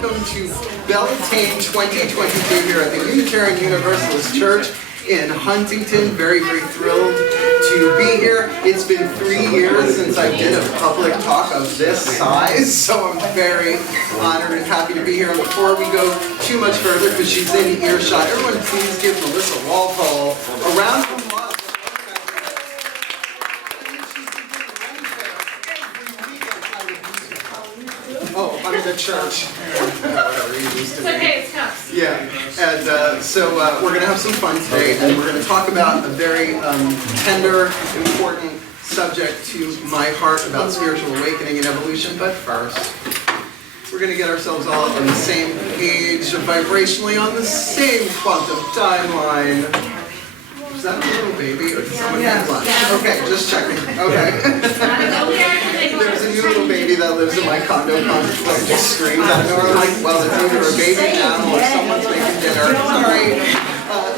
welcome to Beltane 2022 here at the Unitarian Universalist Church in Huntington. Very, very thrilled to be here. It's been 3 years since I did a public talk of this size, so I'm very honored and happy to be here. And before we go too much further, because she's in earshot, everyone please give Melissa Walpole a round of applause. Oh, I'm in the church. It's okay, it's cups. Yeah, and so we're going to have some fun today, and we're going to talk about a very tender, important subject to my heart about spiritual awakening and evolution. But first, we're going to get ourselves all on the same page, vibrationally on the same quantum timeline. Is that a little baby, or does someone have lunch? Okay, just checking. Okay. There's a new little baby that lives in my condo complex, just screams at me. I'm like, well, it's either a baby animal or someone's making dinner. Sorry.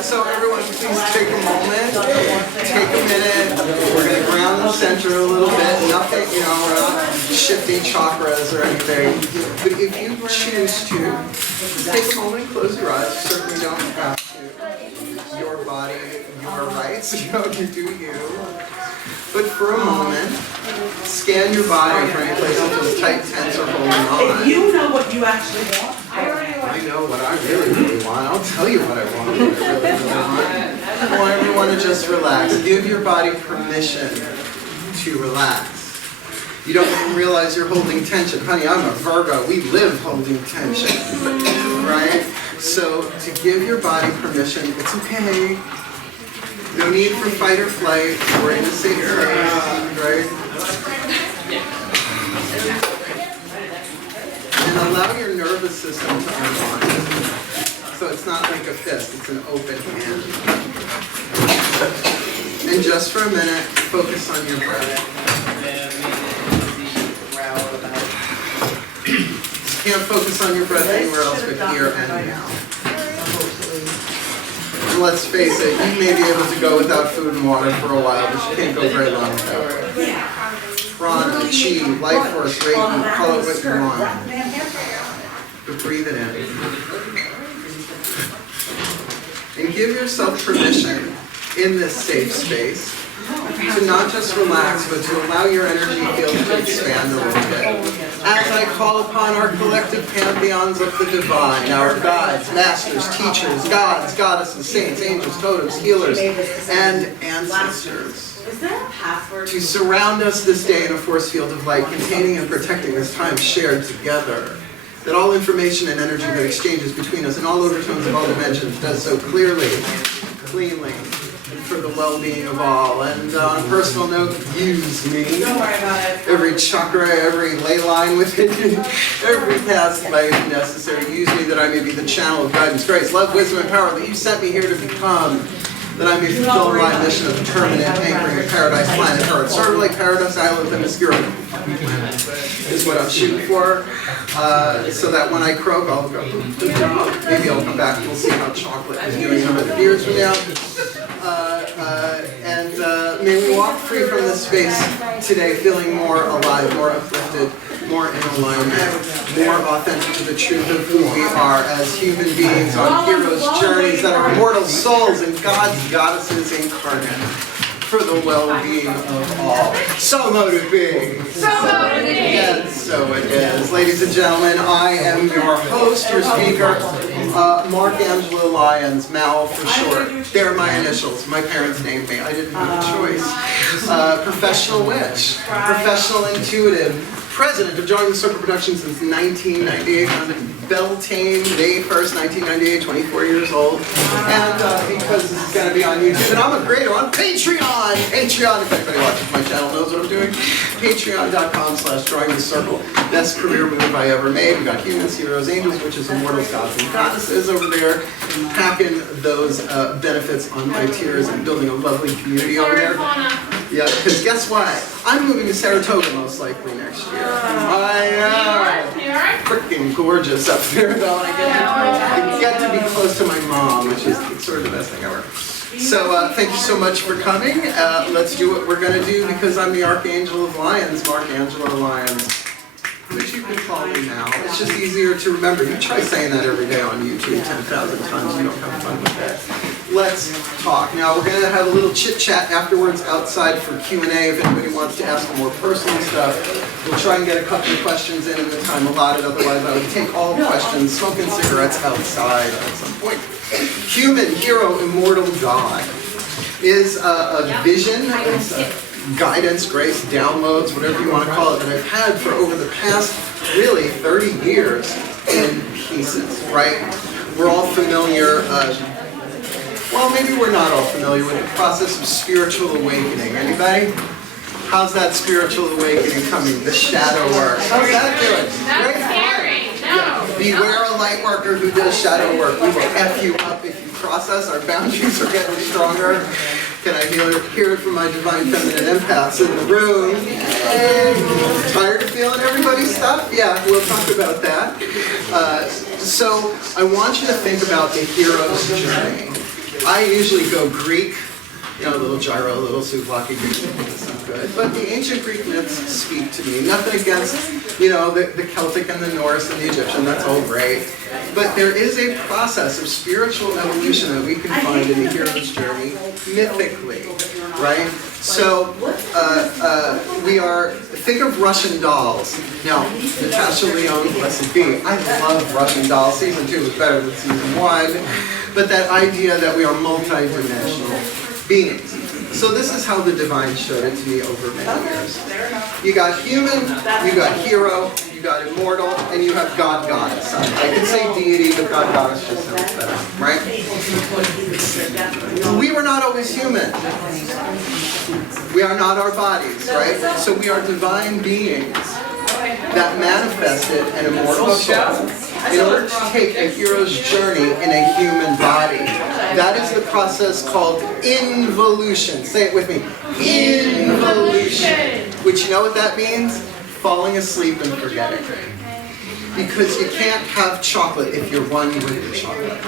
So everyone, please take a moment, take a minute. We're going to ground the center a little bit. Nothing, we're not shifting chakras or anything. But if you choose to, take a moment, close your eyes. You certainly don't have to. Your body, your rights, you do you. But for a moment, scan your body for any place that feels tight, tense, or holding on. If you know what you actually want. I know what I really, really want. I'll tell you what I want. What I really, really want. I want everyone to just relax. Give your body permission to relax. You don't even realize you're holding tension. Honey, I'm a Virgo. We live holding tension. Right? So, to give your body permission, it's okay. No need for fight or flight. We're in a safe place, right? And allow your nervous system to unwind. So it's not like a fist, it's an open hand. And just for a minute, focus on your breath. You can't focus on your breath anywhere else but here and now. And let's face it, you may be able to go without food and water for a while, but you can't go very long without it. Prana, chi, life force, Reiki, call it what you want. But breathe it in. And give yourself permission in this safe space to not just relax, but to allow your energy field to expand a little bit. As I call upon our collective pantheons of the divine, our guides, masters, teachers, gods, goddesses, saints, angels, totems, healers, and ancestors, to surround us this day in a force field of light, containing and protecting this time shared together. That all information and energy that exchanges between us in all overtones of all dimensions does so clearly, cleanly, for the well-being of all. And on a personal note, use me. Don't worry about it. Every chakra, every ley line within you, every past life necessary. Use me that I may be the channel of guidance, grace, love, wisdom, and power that you sent me here to become. That I may fulfill my mission of permanent anchoring of Paradise Planet Earth. Sort of like Paradise Island Themyscira is what I'm shooting for. So that when I croak, I'll go, good job. Maybe I'll come back and we'll see how chocolate is doing 100 years from now. And may we walk free from this space today feeling more alive, more uplifted, more in alignment, more authentic to the truth of who we are as human beings on heroes' journeys that are immortal souls and gods, goddesses incarnate for the well-being of all. So mote it be. So mote it be. And so it is. Ladies and gentlemen, I am your host, your speaker, Angelo Lyons, Mal for short. They're my initials. My parents named me. I didn't have a choice. Professional witch, professional intuitive, president of Joining the Circle Productions since 1998. Founded Beltane, May 1st, 1998, 24 years old. And because this is going to be on YouTube, and I'm a creator on Patreon. Patreon, if anybody watches my channel knows what I'm doing. Patreon.com/drawingthecircle. Best career move I ever made. We got humans, heroes, angels, witches, immortals, gods, and goddesses over there. Packing those benefits on my tiers and building a lovely community over there. Yeah, because guess what? I'm moving to Saratoga most likely next year. I am freaking gorgeous up there, though. I get to be close to my mom, which is sort of the best thing ever. So thank you so much for coming. Let's do what we're going to do because I'm the Archangel of Lyons, Angelo Lyons. but you can call me Mal. It's just easier to remember. You try saying that every day on YouTube 10,000 times, you don't have fun with that. Let's talk. Now we're going to have a little chit chat afterwards outside for Q&A if anybody wants to ask more personal stuff. We'll try and get a couple of questions in the time allotted, otherwise I would take all questions, smoking cigarettes outside at some point. Human, hero, immortal God is a vision, it's a guidance, grace, downloads, whatever you want to call it, that I've had for over the past, really, 30 years in pieces, right? We're all familiar, well, maybe we're not all familiar with the process of spiritual awakening. Anybody? How's that spiritual awakening coming? The shadow work. How's that doing? That's scary. No. Beware a light worker who does shadow work. We will F you up if you cross us. Our boundaries are getting stronger. Can I hear it from my divine feminine empaths in the room? Hey, tired of feeling everybody's stuff? Yeah, we'll talk about that. So I want you to think about the hero's journey. I usually go Greek, you know, a little gyro, a little souvlaki Greek, it's not good. But the ancient Greek myths speak to me. Nothing against, you know, the Celtic and the Norse and the Egyptian, that's all great. But there is a process of spiritual evolution that we can find in the hero's journey mythically, right? So think of Russian dolls. Now, Natasha Lyons, blessed be, I love Russian dolls. Season 2 was better than season 1. But that idea that we are multi-dimensional beings. So this is how the divine showed it to me over many years. You got human, you got hero, you got immortal, and you have God Goddess. I can say deity, but God Goddess just sounds better, right? We were not always human. We are not our bodies, right? So we are divine beings that manifested an immortal soul in order to take a hero's journey in a human body. That is the process called involution. Say it with me. Involution. Which, you know what that means? Falling asleep and forgetting. Because you can't have chocolate if you're one with the chocolate.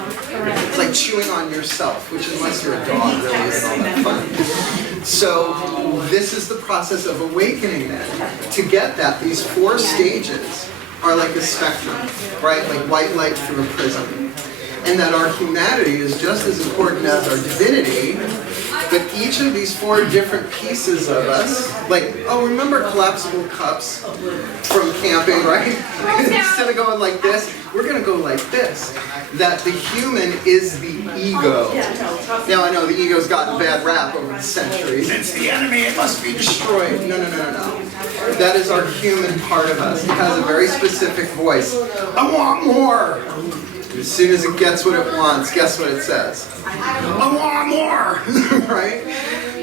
It's like chewing on yourself, which unless you're a dog really isn't all that fun. So this is the process of awakening then. To get that, these 4 stages are like a spectrum, right? Like white light through a prism. And that our humanity is just as important as our divinity, but each of these 4 different pieces of us, like, oh, remember collapsible cups from camping, right? Instead of going like this, we're going to go like this. That the human is the ego. Now, I know the ego's gotten a bad rap over the centuries. It's the enemy, it must be destroyed. No. That is our human part of us. It has a very specific voice. I want more. As soon as it gets what it wants, guess what it says? I want more! Right?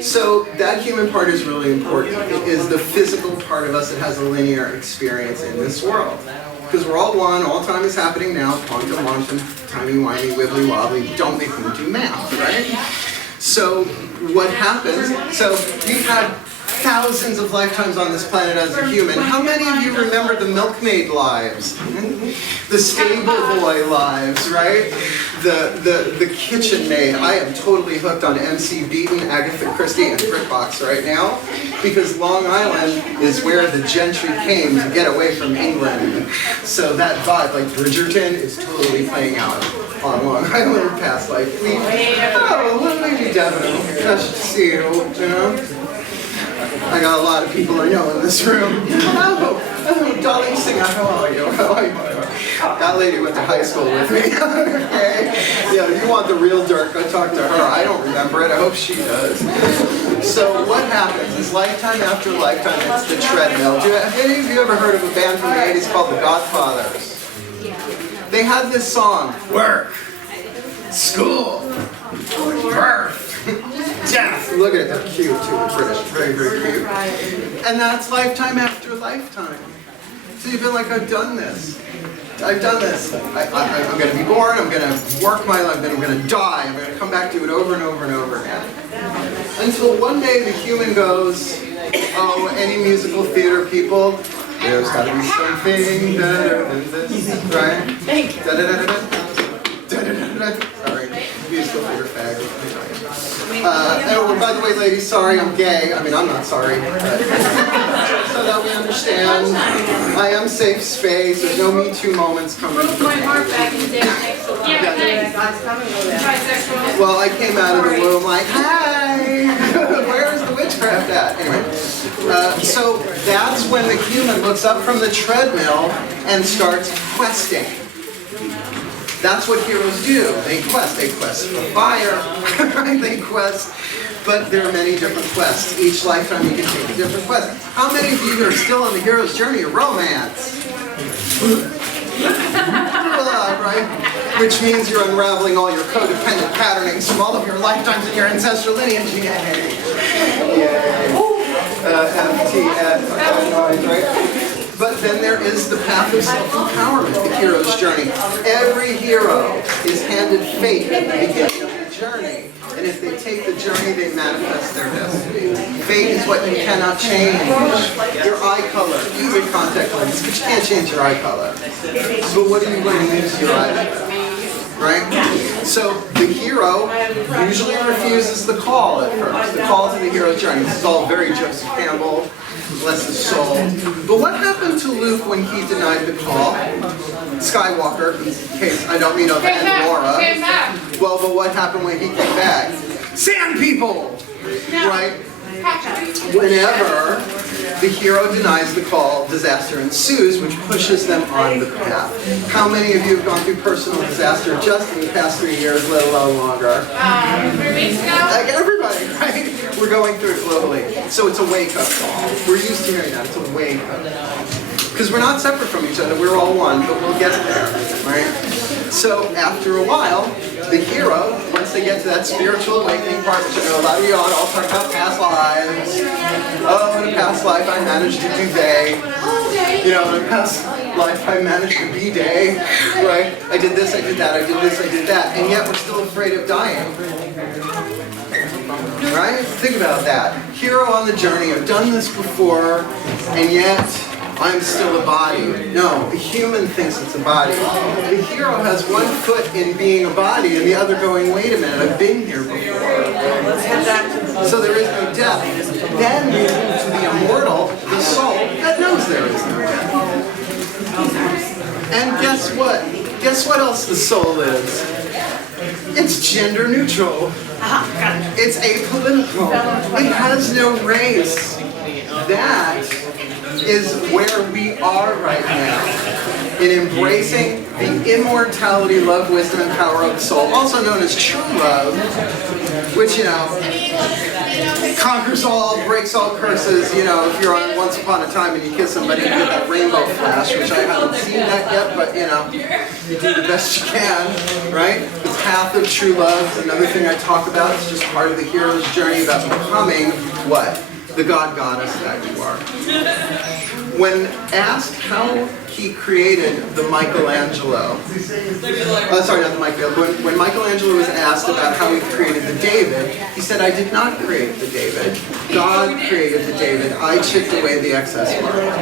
So that human part is really important. It is the physical part of us that has a linear experience in this world. Because we're all one, all time is happening now, quantum, timey-wimey, wibbly-wobbly, don't make me do math, right? So what happens, so you've had thousands of lifetimes on this planet as a human. How many of you remember the milkmaid lives? The stable boy lives, right? The kitchen maid. I am totally hooked on MC Beaton, Agatha Christie, and BritBox right now, because Long Island is where the gentry came to get away from England. So that vibe, like Bridgerton, is totally playing out on Long Island past life. Oh, Lady Devon, nice to see you, you know? I got a lot of people I know in this room. Oh, Dolly Singer, how are you? That lady went to high school with me. Okay. Yeah, you want the real dirt, go talk to her. I don't remember it, I hope she does. So what happens is lifetime after lifetime, it's the treadmill. Have any of you ever heard of a band from the 80s called the Godfathers? They had this song, work, school, birth, death. Look at it, they're cute too, the British, very, very cute. And that's lifetime after lifetime. So you've been like, I've done this. I'm going to be born, I'm going to work my life, then I'm going to die, I'm going to come back to it over and over and over again. Until one day the human goes, oh, any musical theater people, there's got to be something better than this, right? Thank you. Sorry, musical finger fag. Oh, by the way, ladies, sorry, I'm gay. I mean, I'm not sorry. But so that we understand, I am safe space. There's no Me Too moments coming. Broke my heart back in the day next to Yeah, thanks. God's coming with that. Bisexual. Well, I came out of the womb like, hi! Where's the witchcraft at? Anyway, so that's when the human looks up from the treadmill and starts questing. That's what heroes do. They quest. They quest for fire. They quest. But there are many different quests. Each lifetime you can take a different quest. How many of you are still on the hero's journey of romance? Right? Which means you're unraveling all your codependent patternings from all of your lifetimes and your ancestral lineage. Yay! FTF, right? But then there is the path of self-empowerment, the hero's journey. Every hero is handed fate at the beginning of the journey. And if they take the journey, they manifest their destiny. Fate is what you cannot change. Your eye color. You wear contact lenses, but you can't change your eye color. But what are you going to use your eye for? Right? So the hero usually refuses the call at first. The call to the hero's journey. This is all very Joseph Campbell. Bless his soul. But what happened to Luke when he denied the call? Skywalker, in case I don't mean of Andorra. Came back. Well, but what happened when he came back? Sand people! Right? Whenever the hero denies the call, disaster ensues, which pushes them on the path. How many of you have gone through personal disaster just in the past 3 years, let alone longer? 3 weeks ago. Like everybody, right? We're going through it globally. So it's a wake-up call. We're used to hearing that. It's a wake-up call. Because we're not separate from each other. We're all one, but we'll get there, right? So after a while, the hero, once they get to that spiritual awakening part, which I know a lot of you all talk about past lives. Oh, in a past life I managed to do they. You know, in a past life I managed to be they. Right? I did this, I did that, I did this, I did that. And yet we're still afraid of dying. Right? Think about that. Hero on the journey, I've done this before, and yet I'm still a body. No, the human thinks it's a body. The hero has one foot in being a body and the other going, wait a minute, I've been here before. So there is no death. Then we move to the immortal, the soul, that knows there is no death. And guess what? Guess what else the soul is? It's gender neutral. It's apolitical. It has no race. That is where we are right now, in embracing the immortality, love, wisdom, and power of the soul, also known as true love, which, you know, conquers all, breaks all curses. You know, if you're on Once Upon a Time and you kiss somebody, you get that rainbow flash, which I haven't seen that yet, but, you know, you do the best you can, right? The path of true love is another thing I talk about. It's just part of the hero's journey about becoming what? The God Goddess that you are. When asked how he created the Michelangelo, sorry, not the Michelangelo, when Michelangelo was asked about how he created the David, he said, I did not create the David. God created the David. I chipped away the excess marble.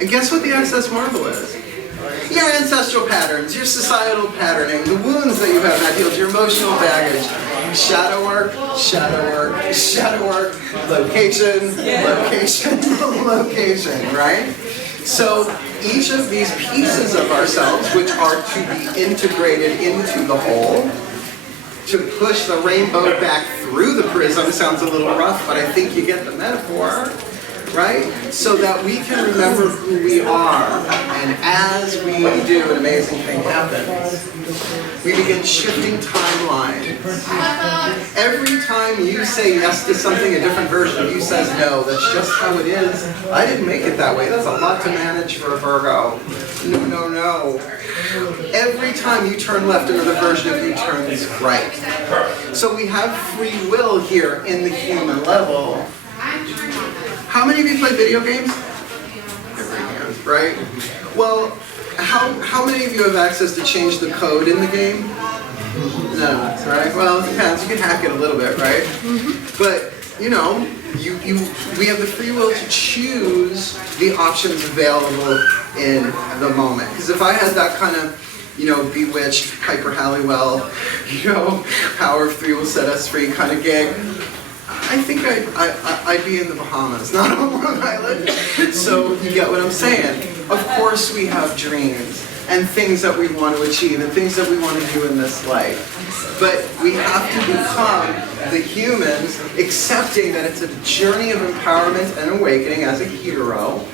And guess what the excess marble is? Your ancestral patterns, your societal patterning, the wounds that you have not healed, your emotional baggage. Shadow work, shadow work, shadow work, location, location, location, right? So each of these pieces of ourselves, which are to be integrated into the whole, to push the rainbow back through the prism, sounds a little rough, but I think you get the metaphor, right? So that we can remember who we are, and as we do, an amazing thing happens. We begin shifting timelines. Every time you say yes to something, a different version of you says no. That's just how it is. I didn't make it that way. That's a lot to manage for a Virgo. No, no, no. Every time you turn left, another version of you turns right. So we have free will here in the human level. How many of you play video games? Every hand, right? Well, how many of you have access to change the code in the game? No, right? Well, it depends. You can hack it a little bit, right? But, you know, we have the free will to choose the options available in the moment. Because if I had that kind of Bewitched, Piper Halliwell, Power of Three will set us free kind of gig. I think I'd be in the Bahamas, not on Long Island. So you get what I'm saying. Of course we have dreams and things that we want to achieve and things that we want to do in this life. But we have to become the humans, accepting that it's a journey of empowerment and awakening as a hero,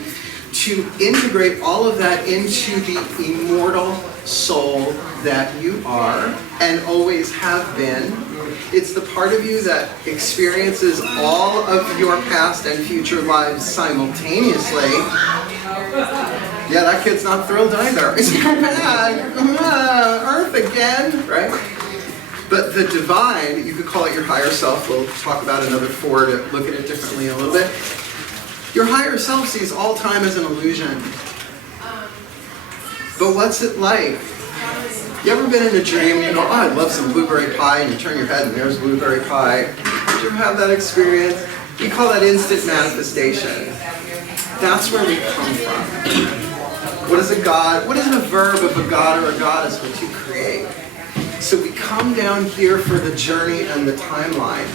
to integrate all of that into the immortal soul that you are and always have been. It's the part of you that experiences all of your past and future lives simultaneously. Yeah, that kid's not thrilled either. It's bad. Earth again, right? But the divine, you could call it your higher self. We'll talk about another 4 to look at it differently a little bit. Your higher self sees all time as an illusion. But what's it like? You ever been in a dream, oh, I love some blueberry pie, and you turn your head and there's blueberry pie. Did you ever have that experience? We call that instant manifestation. That's where we come from. What is a god? What is a verb of a god or a goddess? But to create. So we come down here for the journey and the timeline.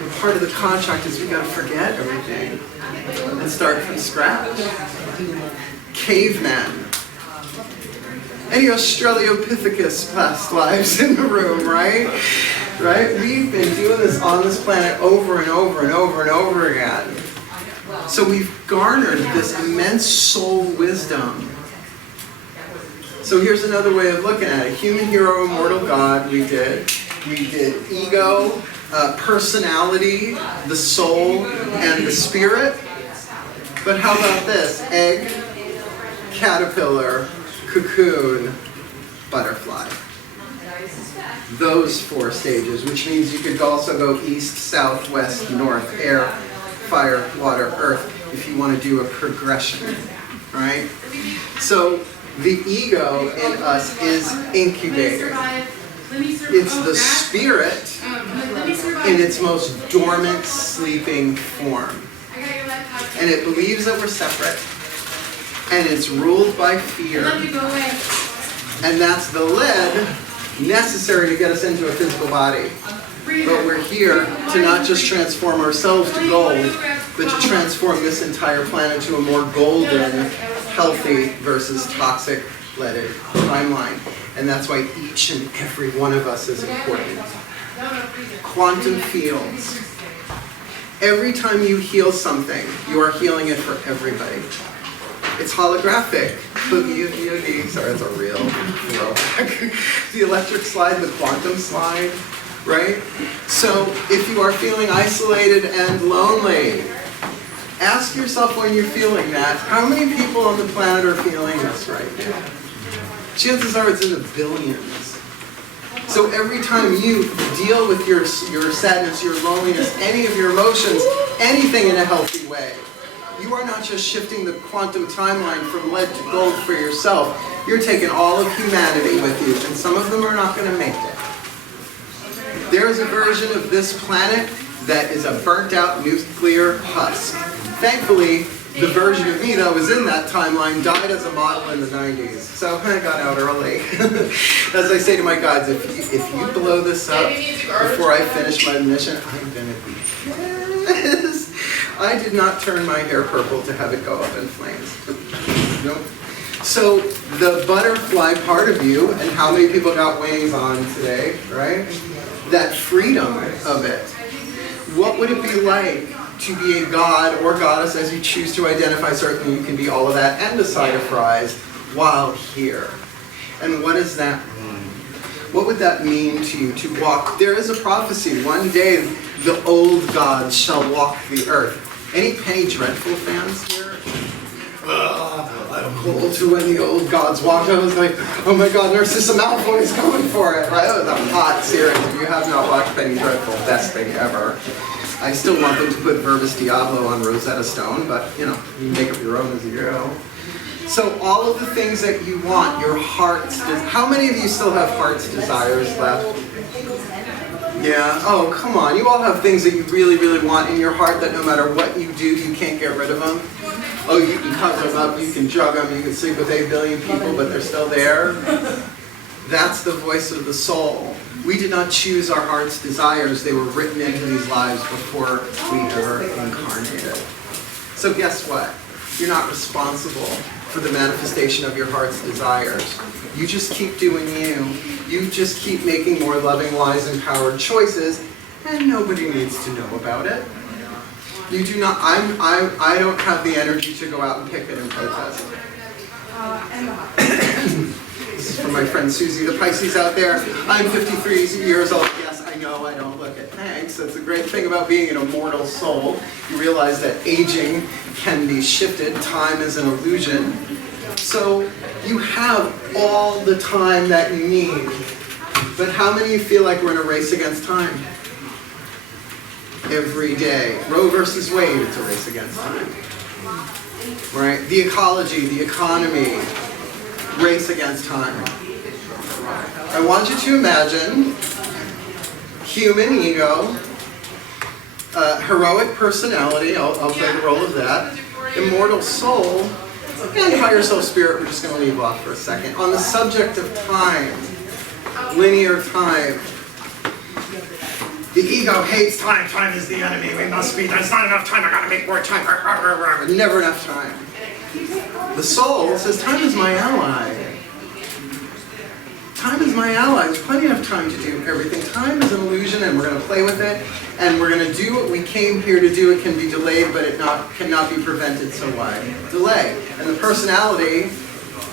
And part of the contract is we got to forget everything and start from scratch. Cavemen. Any Australopithecus past lives in the room, right? Right? We've been doing this on this planet over and over and over and over again. So we've garnered this immense soul wisdom. So here's another way of looking at it. Human, hero, immortal God, we did. We did ego, personality, the soul, and the spirit. But how about this? Egg, caterpillar, cocoon, butterfly. Those 4 stages, which means you could also go east, south, west, north, air, fire, water, earth, if you want to do a progression, right? So the ego in us is incubating. It's the spirit in its most dormant, sleeping form. And it believes that we're separate. And it's ruled by fear. And that's the lead necessary to get us into a physical body. But we're here to not just transform ourselves to gold, but to transform this entire planet to a more golden, healthy versus toxic leaded timeline. And that's why each and every one of us is important. Quantum fields. Every time you heal something, you are healing it for everybody. It's holographic. Boogie, oogie, oogie. Sorry, that's a real throwback. The electric slide, the quantum slide, right? So if you are feeling isolated and lonely, ask yourself when you're feeling that, how many people on the planet are feeling this right now? Chances are it's in the billions. So every time you deal with your sadness, your loneliness, any of your emotions, anything in a healthy way, you are not just shifting the quantum timeline from lead to gold for yourself. You're taking all of humanity with you, and some of them are not going to make it. There is a version of this planet that is a burnt-out nuclear husk. Thankfully, the version of me that was in that timeline died as a model in the 90s. So I got out early. As I say to my guides, if you blow this up before I finish my mission, I'm going to be pissed. I did not turn my hair purple to have it go up in flames. Nope. So the butterfly part of you, and how many people got wings on today, right? That freedom of it. What would it be like to be a god or goddess as you choose to identify? Certainly you can be all of that and a side of fries while here. And what does that mean? What would that mean to you to walk? There is a prophecy. One day the old gods shall walk the earth. Any Penny Dreadful fans here? I'm cold to when the old gods walked. I was like, oh my god, Narcissa Malfoy is coming for it, right? That was a hot series. If you have not watched Penny Dreadful, best thing ever. I still want them to put Verbus Diablo on Rosetta Stone, but you make up your own as you go. So all of the things that you want, your heart's how many of you still have heart's desires left? Yeah, oh come on, you all have things that you really, really want in your heart that no matter what you do, you can't get rid of them. Oh, you can cover them up, you can drug them, you can sleep with 8 billion people, but they're still there. That's the voice of the soul. We did not choose our heart's desires. They were written into these lives before we ever incarnated. So guess what? You're not responsible for the manifestation of your heart's desires. You just keep doing you. You just keep making more loving, wise, empowered choices, and nobody needs to know about it. You do not, I don't have the energy to go out and picket and protest. This is from my friend Susie the Pisces out there. I'm 53 years old. Yes, I know I don't look it. Thanks. That's a great thing about being an immortal soul. You realize that aging can be shifted. Time is an illusion. So you have all the time that you need. But how many of you feel like we're in a race against time? Every day. Roe versus Wade, it's a race against time. Right? The ecology, the economy, race against time. I want you to imagine human ego, heroic personality, I'll play the role of that, immortal soul, and higher soul spirit, we're just going to leave off for a second. On the subject of time, linear time, the ego hates time. Time is the enemy. We must be. There's not enough time. I gotta make more time. Never enough time. The soul says time is my ally. Time is my ally. There's plenty of time to do everything. Time is an illusion, and we're going to play with it, and we're going to do what we came here to do. It can be delayed, but it cannot be prevented. So why delay? And the personality,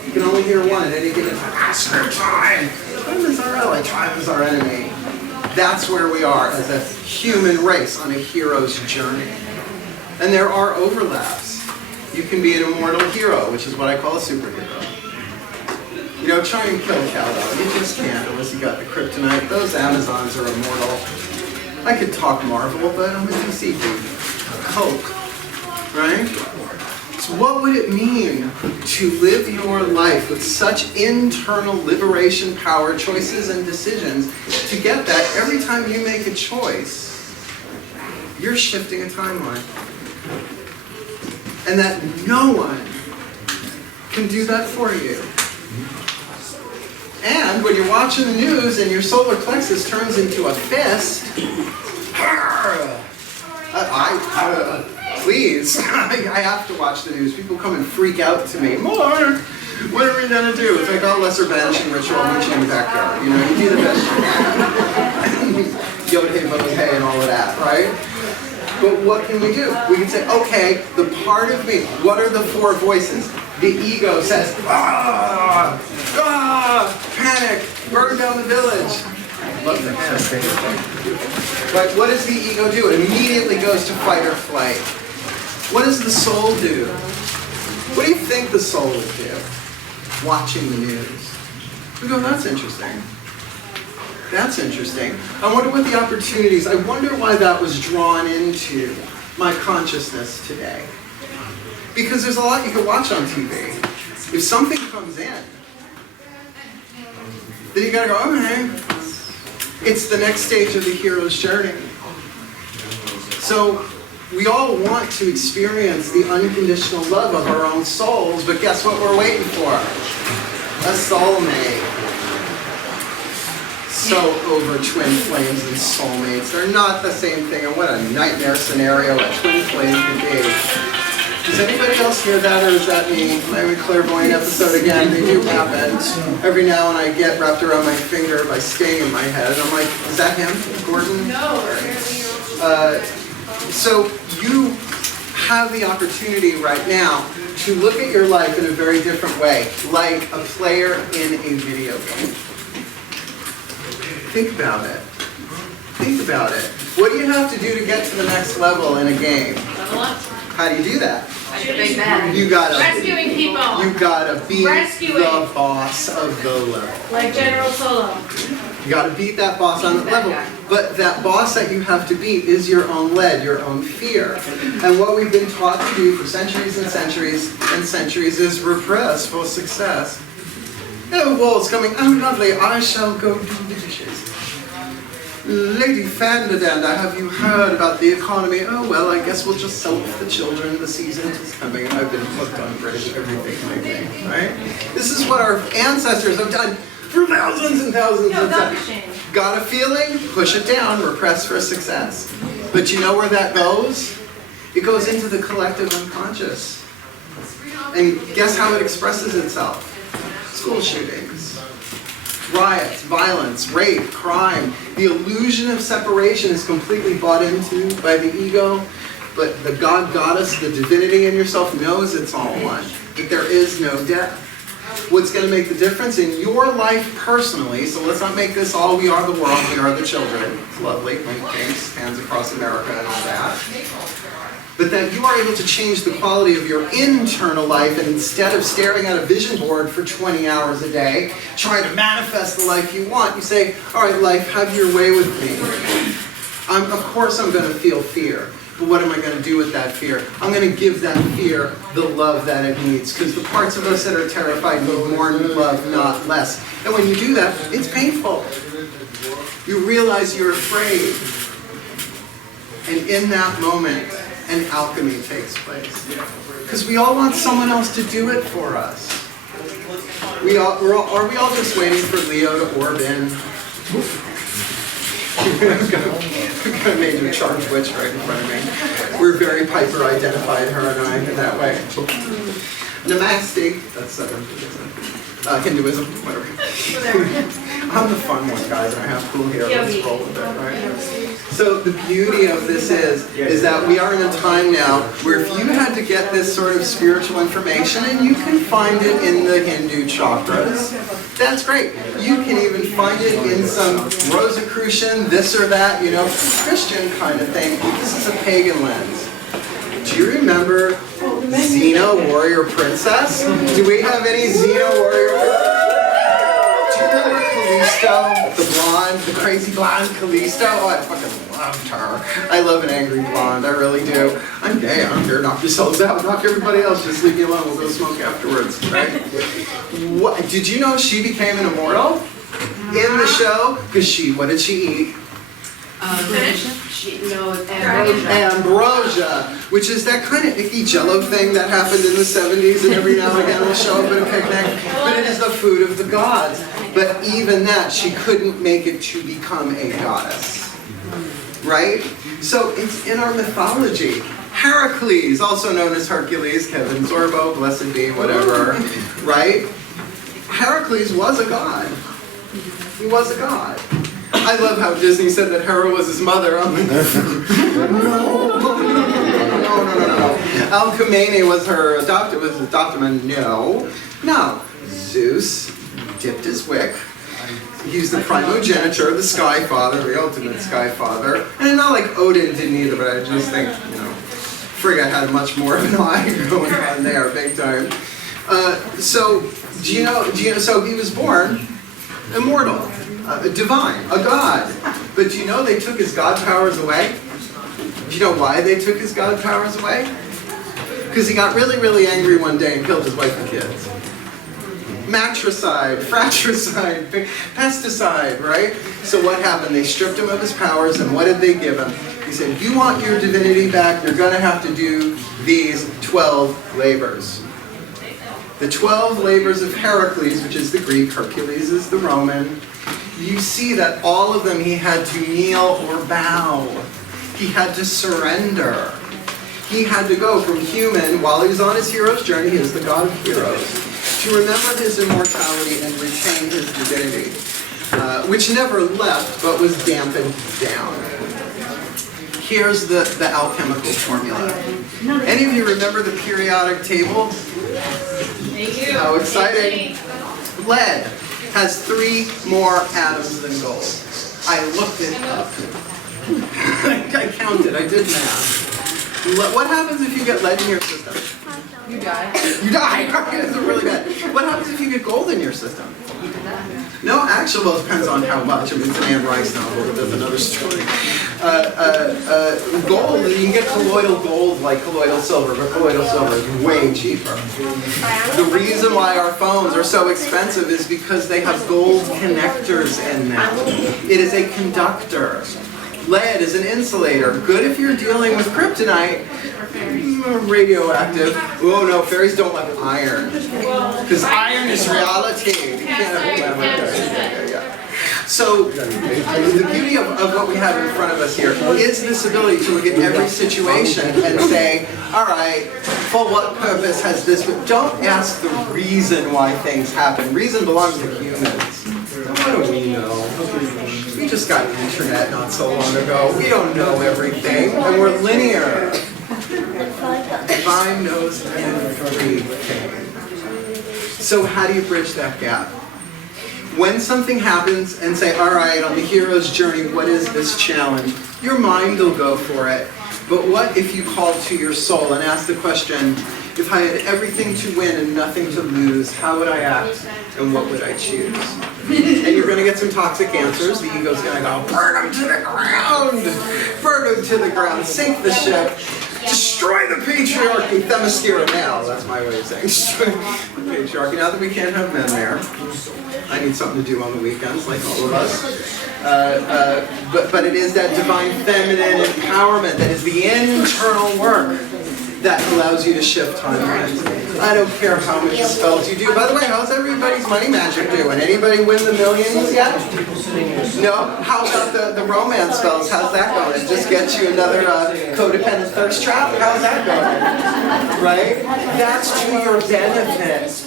you can only hear one at any given time. Screw time. Time is our ally. Time is our enemy. That's where we are as a human race on a hero's journey. And there are overlaps. You can be an immortal hero, which is what I call a superhero. You know, try and kill Kal-El. You just can't unless you got the kryptonite. Those Amazons are immortal. I could talk Marvel, but I'm a DC dude. Coke, right? So what would it mean to live your life with such internal liberation power, choices and decisions, to get that every time you make a choice, you're shifting a timeline. And that no one can do that for you. And when you're watching the news and your solar plexus turns into a fist, please, I have to watch the news. People come and freak out to me. More! What are we going to do? It's like all lesser banishing ritual mooching in the backyard. You know, you do the best you can. Yod hey, vod hey, and all of that, right? But what can we do? We can say, okay, the part of me, what are the four voices? The ego says, panic, burn down the village. Love the panic. But what does the ego do? It immediately goes to fight or flight. What does the soul do? What do you think the soul would do? Watching the news. We go, that's interesting. That's interesting. I wonder what the opportunities, I wonder why that was drawn into my consciousness today. Because there's a lot you can watch on TV. If something comes in, then you gotta go, okay. It's the next stage of the hero's journey. So we all want to experience the unconditional love of our own souls, but guess what we're waiting for? A soulmate. So over twin flames and soulmates. They're not the same thing, and what a nightmare scenario a twin flame can be. Does anybody else hear that, or is that me? My clairvoyant episode again. They do happen. Every now and I get wrapped around my finger by staying in my head. I'm like, is that him, Gordon? No, apparently you're... So you have the opportunity right now to look at your life in a very different way, like a player in a video game. Think about it. Think about it. What do you have to do to get to the next level in a game? Level up. How do you do that? Shooting men. You gotta Rescuing people. You gotta beat Rescuing. the boss of the level. Like General Solo. You gotta beat that boss on the level. But that boss that you have to beat is your own lead, your own fear. And what we've been taught to do for centuries and centuries and centuries is repress for success. Oh, wall's coming. Oh, lovely. I shall go do the dishes. Lady Fanderdanda, have you heard about the economy? Oh, well, I guess we'll just sell off the children. The season is coming. I've been hooked on British everything lately, right? This is what our ancestors have done for thousands and thousands No, of don't be times. ashamed. Got a feeling? Push it down, repress for success. But you know where that goes? It goes into the collective unconscious. And guess how it expresses itself? School shootings, riots, violence, rape, crime. The illusion of separation is completely bought into by the ego, but the God Goddess, the divinity in yourself knows it's all one, that there is no death. What's going to make the difference in your life personally, so let's not make this all we are the world, we are the children. It's lovely, Link James stands across America and all that. But that you are able to change the quality of your internal life, and instead of staring at a vision board for 20 hours a day, trying to manifest the life you want, you say, all right, life, have your way with me. Of course I'm going to feel fear. But what am I going to do with that fear? I'm going to give that fear the love that it needs. Because the parts of us that are terrified need more love, not less. And when you do that, it's painful. You realize you're afraid. And in that moment, an alchemy takes place. Because we all want someone else to do it for us. Are we all just waiting for Leo to orb in? I'm going to make you a charged witch right in front of me. We're very Piper identified, her and I, in that way. Namaste. That's Hinduism, whatever. I'm the fun one, guys, and I have cool hair. Let's roll with it, right? So the beauty of this is that we are in a time now where if you had to get this sort of spiritual information, and you can find it in the Hindu chakras, that's great. You can even find it in some Rosicrucian, this or that, Christian kind of thing. This is a pagan lens. Do you remember Xena, Warrior Princess? Do we have any Xena, Warrior Princess? Do you remember Callisto, the blonde, the crazy blonde Callisto? Oh, I fucking loved her. I love an angry blonde, I really do. I'm gay, I don't care, knock yourselves out, knock everybody else, just leave me alone, we'll go smoke afterwards, right? What, did you know she became an immortal in the show? Because what did she eat? Ambrosia, which is that kind of icky jello thing that happened in the 70s and every now and again will show up at a picnic, but it is the food of the gods. But even that, she couldn't make it to become a goddess, right? So it's in our mythology. Heracles, also known as Hercules, Kevin Sorbo, blessed be, whatever, right? Heracles was a god. He was a god. I love how Disney said that Hera was his mother. I'm like, no. Alcmene was her adopted, No. Zeus dipped his wick. He's the primogenitor, the Sky Father, the ultimate Sky Father. And not like Odin didn't either, but I just think, Frigga had much more of an eye going on there, big time. So he was born immortal. Divine, a god. But do you know they took his god powers away? Do you know why they took his god powers away? Because he got really, really angry one day and killed his wife and kids. Matricide, fratricide, pesticide, right? So what happened? They stripped him of his powers, and what did they give him? He said, if you want your divinity back, you're going to have to do these 12 labors. The 12 labors of Heracles, which is the Greek, Hercules is the Roman. You see that all of them he had to kneel or bow. He had to surrender. He had to go from human, while he was on his hero's journey, he is the god of heroes, to remember his immortality and retain his divinity, which never left but was dampened down. Here's the alchemical formula. Any of you remember the periodic table? How exciting. Lead has 3 more atoms than gold. I looked it up. I counted, I did math. What happens if you get lead in your system? You die. You die! It's really bad. What happens if you get gold in your system? No, actually, well, it depends on how much. I mean, it's an Anne Rice novel, but that's another story. Gold, you can get colloidal gold like colloidal silver, but colloidal silver is way cheaper. The reason why our phones are so expensive is because they have gold connectors in them. It is a conductor. Lead is an insulator. Good if you're dealing with kryptonite. Radioactive. Oh no, fairies don't like iron. Because iron is reality. You can't have So the beauty of what we have in front of us here is this ability to look at every situation and say, all right, for what purpose has this been? Don't ask the reason why things happen. Reason belongs to humans. What do we know? We just got the internet not so long ago. We don't know everything, and we're linear. Divine knows everything. So how do you bridge that gap? When something happens and say, all right, on the hero's journey, what is this challenge? Your mind will go for it. But what if you called to your soul and asked the question, if I had everything to win and nothing to lose, how would I act and what would I choose? And you're going to get some toxic answers. The ego's going to go, burn them to the ground, burn them to the ground, sink the ship, destroy the patriarchy, Themyscira now. That's my way of saying destroy the patriarchy. Now that we can't have men there, I need something to do on the weekends, like all of us. But it is that divine feminine empowerment that is the internal work that allows you to shift timelines. I don't care how many spells you do. By the way, how's everybody's money magic doing? Anybody win the millions yet? No? How about the romance spells? How's that going? It just gets you another codependent thirst trap? How's that going? Right? That's to your benefit.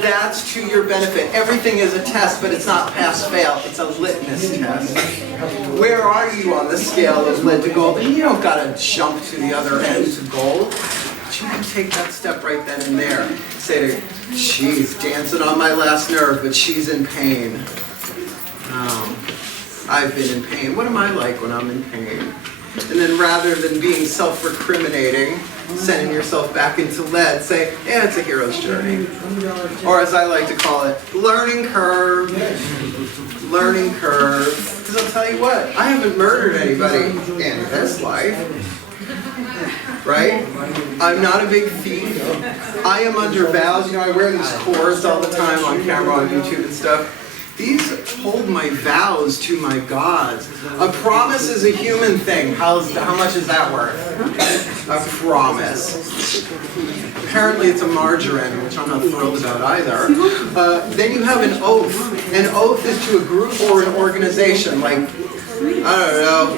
That's to your benefit. Everything is a test, but it's not pass-fail. It's a litmus test. Where are you on the scale of lead to gold? And you don't got to jump to the other end to gold. But you can take that step right then and there. Say to, she's dancing on my last nerve, but she's in pain. Oh, I've been in pain. What am I like when I'm in pain? And then rather than being self-recriminating, sending yourself back into lead, say, yeah, it's a hero's journey. Or as I like to call it, learning curve. Learning curve. Because I'll tell you what, I haven't murdered anybody in this life. Right? I'm not a big thief. I am under vows. You know, I wear these cords all the time on camera, on YouTube and stuff. These hold my vows to my gods. A promise is a human thing. How much is that worth? A promise. Apparently it's a margarine, which I'm not thrilled about either. Then you have an oath. An oath is to a group or an organization, like, I don't know,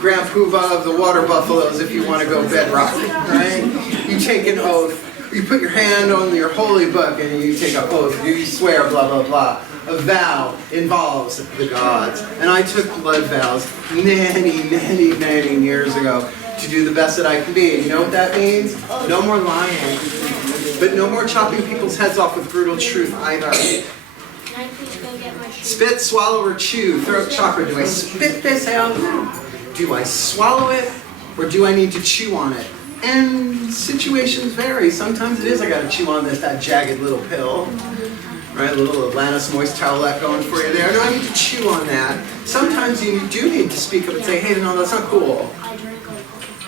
Grand Poobah of the Water Buffaloes if you want to go bedrock, right? You take an oath. You put your hand on your holy book and you take an oath. You swear, blah, blah, blah. A vow involves the gods. And I took blood vows many years ago to do the best that I can be. And you know what that means? No more lying. But no more chopping people's heads off with brutal truth either. Spit, swallow, or chew. Throat chakra. Do I spit this out? Do I swallow it? Or do I need to chew on it? And situations vary. Sometimes it is I gotta chew on that jagged little pill. Right, a little Atlantis moist towelette going for you there. No, I need to chew on that. Sometimes you do need to speak up and say, hey, no, that's not cool.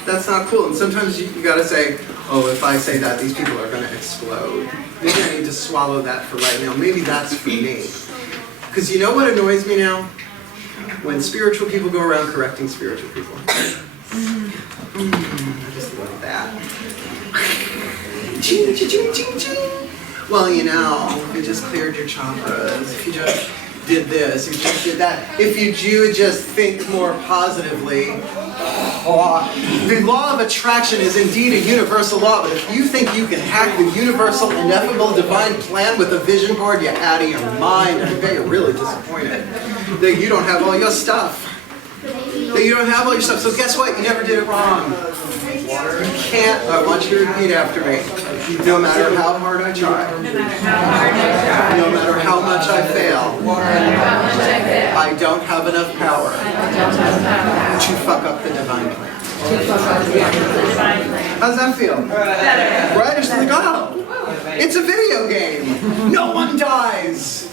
That's not cool. And sometimes you gotta say, oh, if I say that, these people are gonna explode. Maybe I need to swallow that for right now. Maybe that's for me. Because you know what annoys me now? When spiritual people go around correcting spiritual people. I just love that. Ching, ching, ching, ching, ching. Well, you know, if you just cleared your chakras, if you just did this, if you just did that, if you would just think more positively, the law of attraction is indeed a universal law, but if you think you can hack the universal, ineffable, divine plan with a vision board, you're out of your mind. I bet you're really disappointed that you don't have all your stuff. That you don't have all your stuff. So guess what? You never did it wrong. You can't, I want you to repeat after me. No matter how hard I try. No matter how much I fail. I don't have enough power to fuck up the divine plan. How's that feel? Right? It's like, oh, it's a video game. No one dies.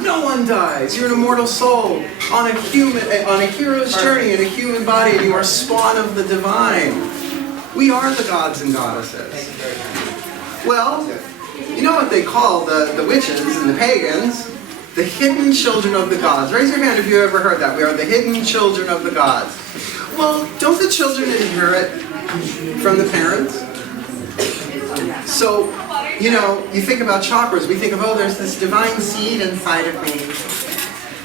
No one dies. You're an immortal soul on a hero's journey in a human body, and you are spawn of the divine. We are the gods and goddesses. Well, you know what they call the witches and the pagans? The hidden children of the gods. Raise your hand if you ever heard that. We are the hidden children of the gods. Well, don't the children inherit from the parents? So, you know, you think about chakras, we think of, oh, there's this divine seed inside of me.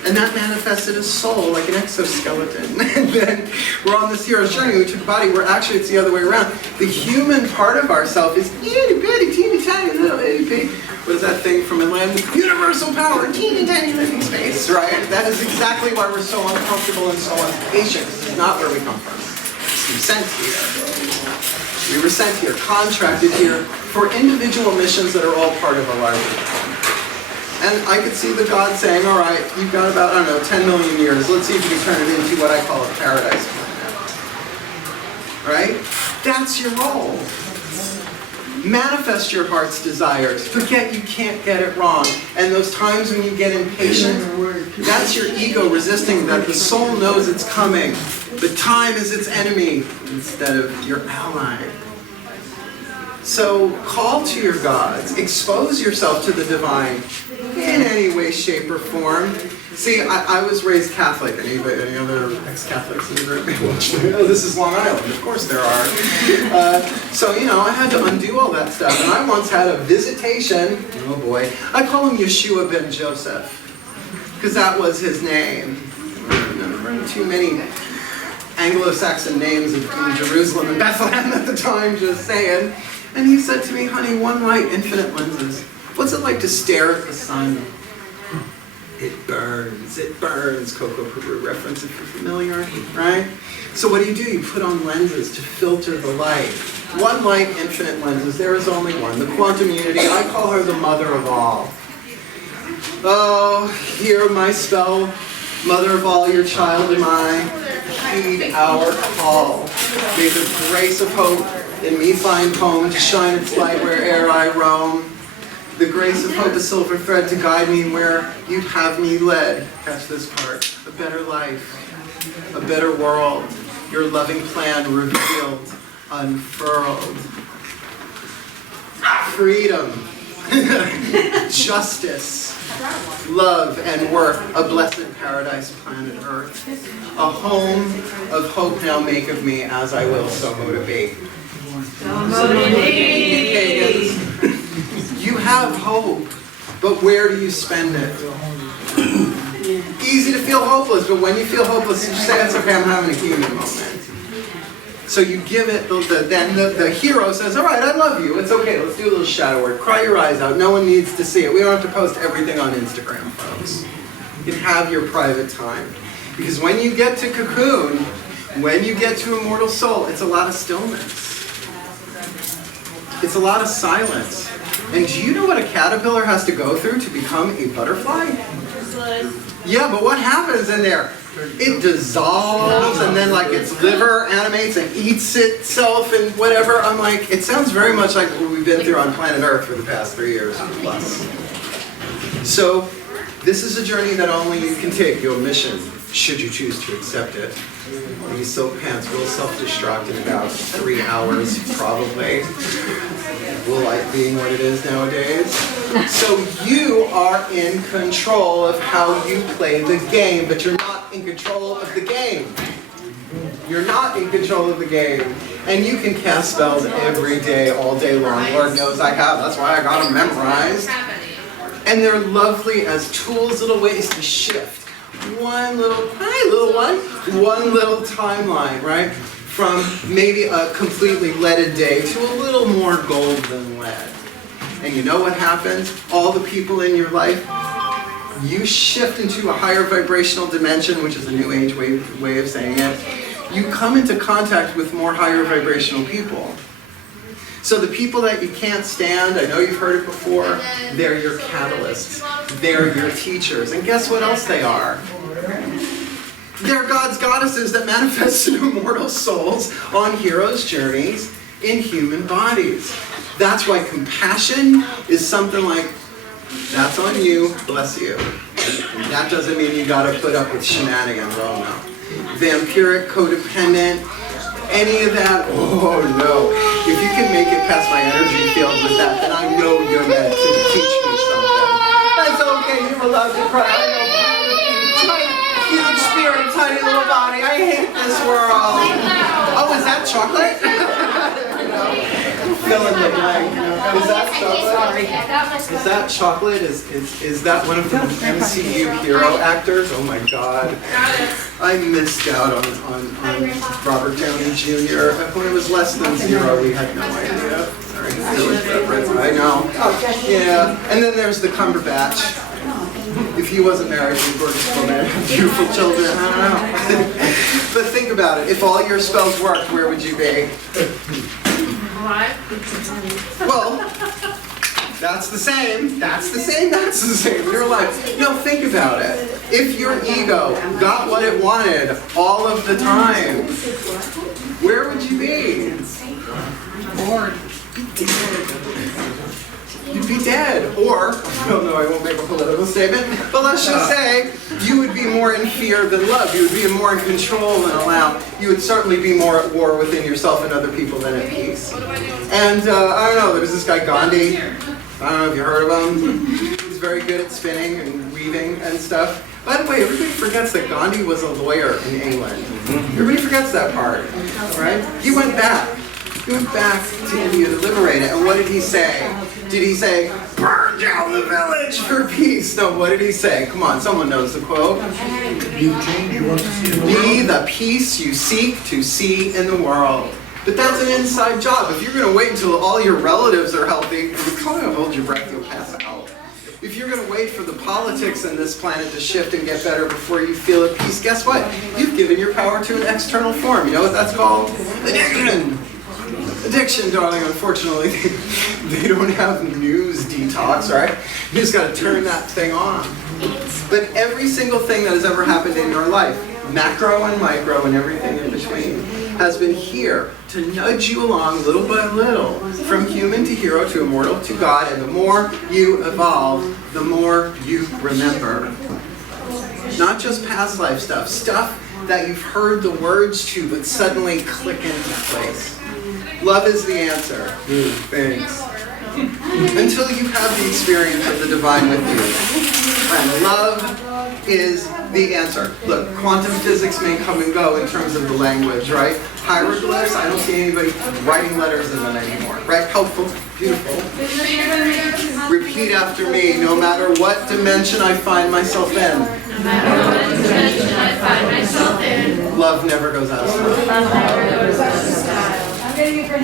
And that manifested as soul, like an exoskeleton. And then we're on this hero's journey. We took a body where actually it's the other way around. The human part of ourself is itty bitty, teeny tiny little itty bitty. What is that thing from Atlantis? Universal power, teeny tiny living space, right? That is exactly why we're so uncomfortable and so impatient. This is not where we come from. We were sent here. We were sent here, contracted here for individual missions that are all part of a larger plan. And I could see the God saying, all right, you've got about, I don't know, 10 million years. Let's see if you can turn it into what I call a paradise planet. Right? That's your role. Manifest your heart's desires. Forget you can't get it wrong. And those times when you get impatient, that's your ego resisting that. The soul knows it's coming. But time is its enemy instead of your ally. So call to your gods. Expose yourself to the divine in any way, shape, or form. See, I was raised Catholic. Any other ex-Catholics in the group? Oh, this is Long Island. Of course there are. So, I had to undo all that stuff. And I once had a visitation. Oh boy. I call him Yeshua ben Joseph, because that was his name. There weren't too many Anglo-Saxon names in Jerusalem and Bethlehem at the time, just saying. And he said to me, honey, one light, infinite lenses. What's it like to stare at the sun? It burns. Coco Peru reference if you're familiar, right? So what do? You put on lenses to filter the light. One light, infinite lenses. There is only one. The quantum unity, I call her the mother of all. Oh, hear my spell, mother of all, your child am I. Heed our call. May the grace of hope in me find home to shine its light where'er I roam. The grace of hope, a silver thread to guide me where you'd have me led. Catch this part. A better life, a better world. Your loving plan revealed, unfurled. Freedom, justice, love and work. A blessed paradise, planet Earth. A home of hope now make of me as I will so motivate. You have hope, but where do you spend it? Easy to feel hopeless, but when you feel hopeless, you say, it's okay, I'm having a human moment. So you give it, then the hero says, all right, I love you, it's okay, let's do a little shadow work. Cry your eyes out, no one needs to see it. We don't have to post everything on Instagram, folks. You can have your private time. Because when you get to cocoon, when you get to immortal soul, it's a lot of stillness. It's a lot of silence. And do you know what a caterpillar has to go through to become a butterfly? Yeah, but what happens in there? It dissolves and then like its liver animates and eats itself and whatever. I'm like, it sounds very much like what we've been through on planet Earth for the past 3 years plus. So this is a journey that only you can take, your mission, should you choose to accept it. These silk pants will self-destruct in about 3 hours, probably. Light being what it is nowadays. So you are in control of how you play the game, but you're not in control of the game. You're not in control of the game. And you can cast spells every day, all day long. Lord knows I have. That's why I got them memorized. And they're lovely as tools, little ways to shift. One little timeline, right? From maybe a completely leaded day to a little more gold than lead. And you know what happens? All the people in your life, you shift into a higher vibrational dimension, which is a new age way of saying it. You come into contact with more higher vibrational people. So the people that you can't stand, I know you've heard it before, they're your catalysts. They're your teachers. And guess what else they are? They're God's goddesses that manifest in immortal souls on heroes' journeys in human bodies. That's why compassion is something like, that's on you, bless you. That doesn't mean you gotta put up with shenanigans, oh no. Vampiric, codependent, any of that, oh no. If you can make it past my energy field with that, then I know you're meant to teach me something. That's okay, you're allowed to cry, I know. Huge spirit, tiny little body. I hate this world. Oh, is that chocolate? Fill in the blank. Is that chocolate? Is that chocolate? Is that one of the MCU hero actors? Oh my God. I missed out on Robert Downey Jr. When it was less than zero, we had no idea. I know. Yeah. And then there's the Cumberbatch. If he wasn't married to a gorgeous woman, beautiful children, I don't know. But think about it. If all your spells worked, where would you be? Well, that's the same. That's the same. That's the same. You're alive. No, think about it. If your ego got what it wanted all of the time, where would you be? Bored. You'd be dead. Or, no, I won't make a political statement, but let's just say you would be more in fear than love. You would be more in control than allowed. You would certainly be more at war within yourself and other people than at peace. And I don't know, there was this guy Gandhi. I don't know if you heard of him. He's very good at spinning and weaving and stuff. By the way, everybody forgets that Gandhi was a lawyer in England. Everybody forgets that part, right? He went back. He went back to India to liberate it. And what did he say? Did he say, burn down the village for peace? No, what did he say? Come on, someone knows the quote. You change, you want to see the world. Be the peace you seek to see in the world. But that's an inside job. If you're going to wait until all your relatives are healthy, you're going to hold your breath, you'll pass out. If you're going to wait for the politics on this planet to shift and get better before you feel at peace, guess what? You've given your power to an external form. You know what that's called? Addiction. Addiction, darling. Unfortunately, they don't have news detox, right? You just got to turn that thing on. But every single thing that has ever happened in your life, macro and micro and everything in between, has been here to nudge you along little by little, from human to hero to immortal to God. And the more you evolve, the more you remember. Not just past life stuff that you've heard the words to but suddenly click into place. Love is the answer. Thanks. Until you have the experience of the divine with you. And love is the answer. Look, quantum physics may come and go in terms of the language, right? Hieroglyphs, I don't see anybody writing letters in them anymore, right? Helpful, beautiful. Repeat after me, no matter what dimension I find myself in. No matter what dimension I find myself in. Love never goes out of style. Love never goes out of style.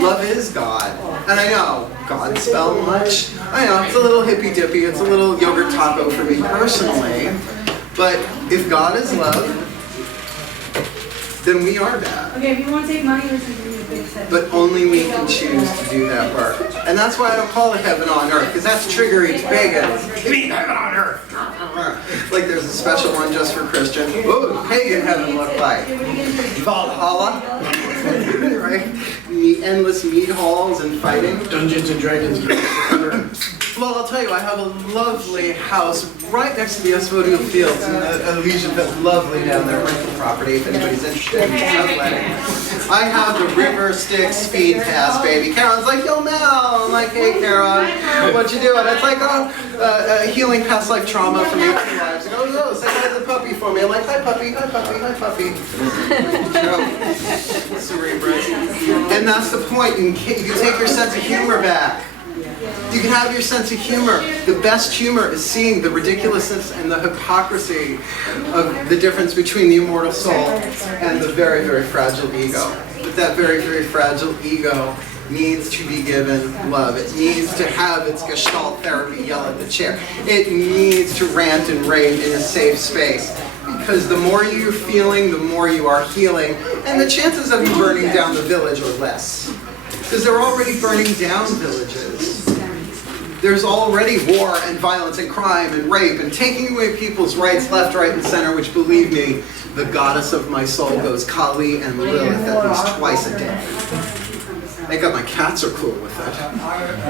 Love is God. And I know, God spell much. I know, it's a little hippy-dippy, it's a little yogurt taco for me personally. But if God is love, then we are that. Okay, if you want to take money, this is a big step. But only we can choose to do that work. And that's why I don't call it heaven on earth, because that's triggering to pagans. You mean heaven on earth? Like there's a special one just for Christians. What would pagan heaven look like? Valhalla, right? The endless meat halls and fighting. Dungeons and Dragons. Well, I'll tell you, I have a lovely house right next to the Asphodel Fields in Elysian. That's lovely down there, rental property, if anybody's interested in subletting. I have the River Styx Speed Pass, baby. Karen's like, yo, Mel. I'm like, hey, Karen, what you doing? It's like, healing past life trauma from 18 lives. He goes, oh, say hi to the puppy for me. I'm like, hi, puppy, hi, puppy, hi, puppy. Cerebrus. And that's the point. You can take your sense of humor back. You can have your sense of humor. The best humor is seeing the ridiculousness and the hypocrisy of the difference between the immortal soul and the very, very fragile ego. But that very, very fragile ego needs to be given love. It needs to have its gestalt therapy yell at the chair. It needs to rant and rave in a safe space. Because the more you're feeling, the more you are healing. And the chances of you burning down the village are less. Because they're already burning down villages. There's already war and violence and crime and rape and taking away people's rights left, right, and center, which, believe me, the goddess of my soul goes Kali and Lilith at least twice a day. Thank God my cats are cool with it.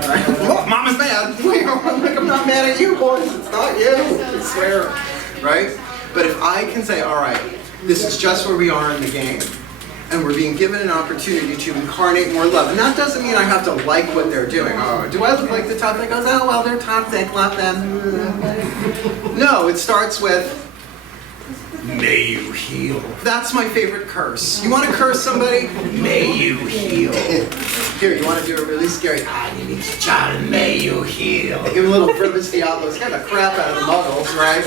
Right? Oh, Mama's mad. I'm like, I'm not mad at you, boys. It's not you. I swear. Right? But if I can say, all right, this is just where we are in the game. And we're being given an opportunity to incarnate more love. And that doesn't mean I have to like what they're doing. Oh, do I look like the top that goes, oh, well, they're toxic, love them. No, it starts with, may you heal. That's my favorite curse. You want to curse somebody? May you heal. Here, you want to do a really scary, it's John, may you heal. Give him a little verbis diablo, scare the crap out of the muggles, right?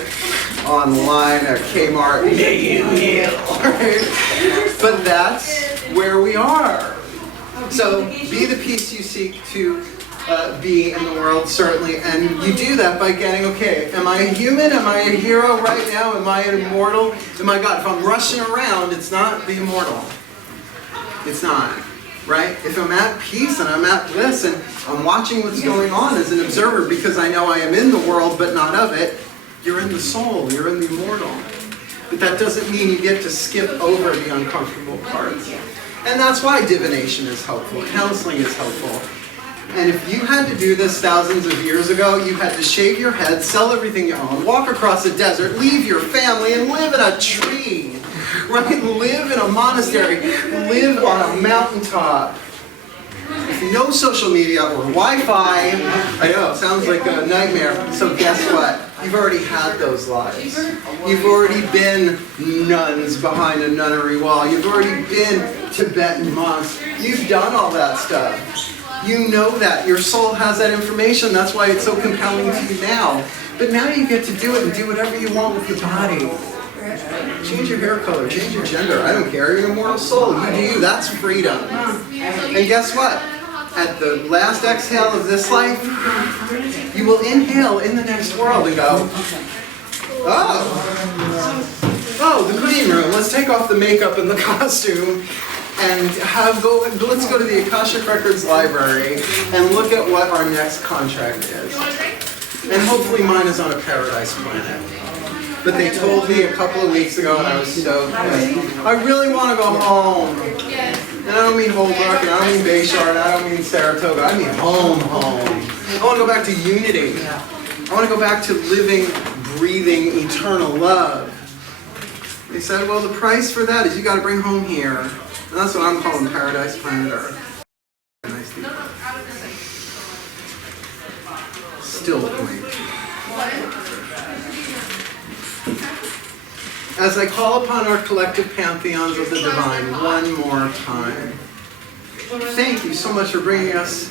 Online at Kmart, may you heal, right? But that's where we are. So be the peace you seek to be in the world, certainly, and you do that by getting, okay, am I a human? Am I a hero right now? Am I an immortal? Am I God? If I'm rushing around, it's not the immortal. It's not, right? If I'm at peace and I'm at bliss and I'm watching what's going on as an observer because I know I am in the world but not of it, you're in the soul, you're in the immortal. But that doesn't mean you get to skip over the uncomfortable parts. And that's why divination is helpful, counseling is helpful. And if you had to do this thousands of years ago, you had to shave your head, sell everything you own, walk across a desert, leave your family, and live in a tree. Right? Live in a monastery. Live on a mountaintop. With no social media or Wi-Fi. I know, it sounds like a nightmare. So guess what? You've already had those lives. You've already been nuns behind a nunnery wall. You've already been Tibetan monks. You've done all that stuff. You know that. Your soul has that information. That's why it's so compelling to you now. But now you get to do it and do whatever you want with your body. Change your hair color, change your gender. I don't care. You're an immortal soul. You do you. That's freedom. And guess what? At the last exhale of this life, you will inhale in the next world and go, oh, the green room. Let's take off the makeup and the costume and let's go to the Akashic Records library and look at what our next contract is. And hopefully mine is on a paradise planet. But they told me a couple of weeks ago, and I was so pissed. I really want to go home. And I don't mean Holbrook, and I don't mean Bayshore, and I don't mean Saratoga. I mean home. I want to go back to unity. I want to go back to living, breathing, eternal love. They said, well, the price for that is you got to bring home here. And that's what I'm calling Paradise Planet Earth. Nice people. Still the point. As I call upon our collective pantheons of the divine one more time, thank you so much for bringing us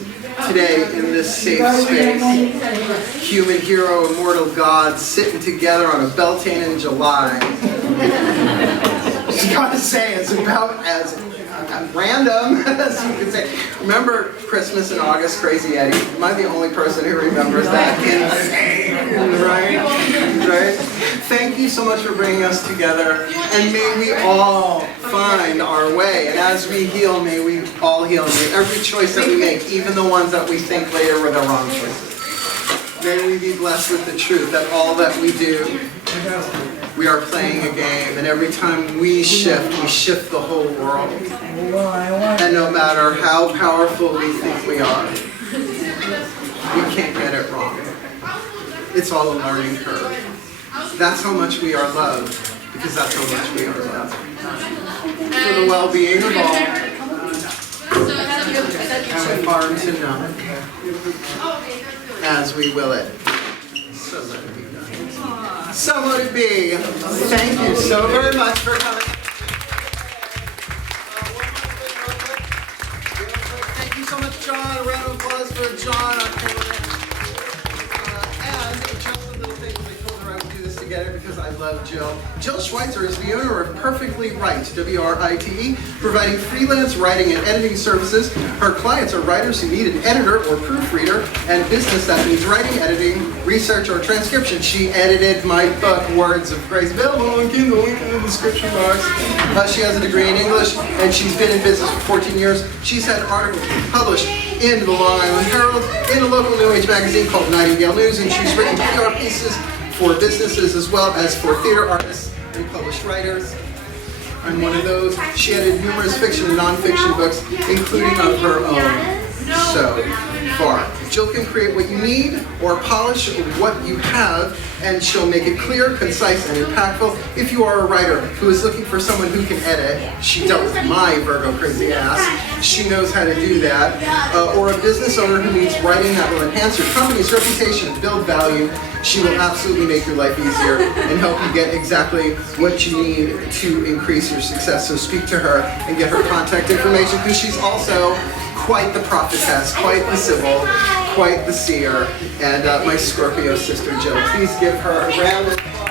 today in this safe space. Human hero, immortal gods sitting together on a Beltane in July. Just gotta say, it's about as random as you can say. Remember Christmas in August, Crazy Eddie? Am I the only person who remembers that? Insane, right? Thank you so much for bringing us together, and may we all find our way. And as we heal, may we all heal. May every choice that we make, even the ones that we think later were the wrong choices, may we be blessed with the truth that all that we do, we are playing a game, and every time we shift the whole world. And no matter how powerful we think we are, we can't get it wrong. It's all a learning curve. That's how much we are loved, because that's how much we are loved. For the well-being of all, and far to know, as we will it. So let it be done. So let it be. Thank you so very much for coming. Thank you so much, John. A round of applause for John. And just a little thing, I told her I would do this together because I love Jill. Jill Schweitzer is the owner of Perfectly Write, W-R-I-T-E, providing freelance writing and editing services. Her clients are writers who need an editor or proofreader, and business that needs writing, editing, research, or transcription. She edited my book, Words of Grace, available on Kindle, link in the description box. She has a degree in English, and she's been in business for 14 years. She's had articles published in the Long Island Herald, in a local New Age magazine called Nightingale News, and she's written PR pieces for businesses as well as for theater artists and published writers. I'm one of those. She edited numerous fiction and non-fiction books, including of her own. So far, Jill can create what you need or polish what you have, and she'll make it clear, concise, and impactful. If you are a writer who is looking for someone who can edit, she dealt with my Virgo crazy ass. She knows how to do that. Or a business owner who needs writing that will enhance your company's reputation and build value. She will absolutely make your life easier and help you get exactly what you need to increase your success. So speak to her and get her contact information, because she's also quite the prophetess, quite the Sibyl, quite the seer, and my Scorpio sister Jill. Please give her a round of applause.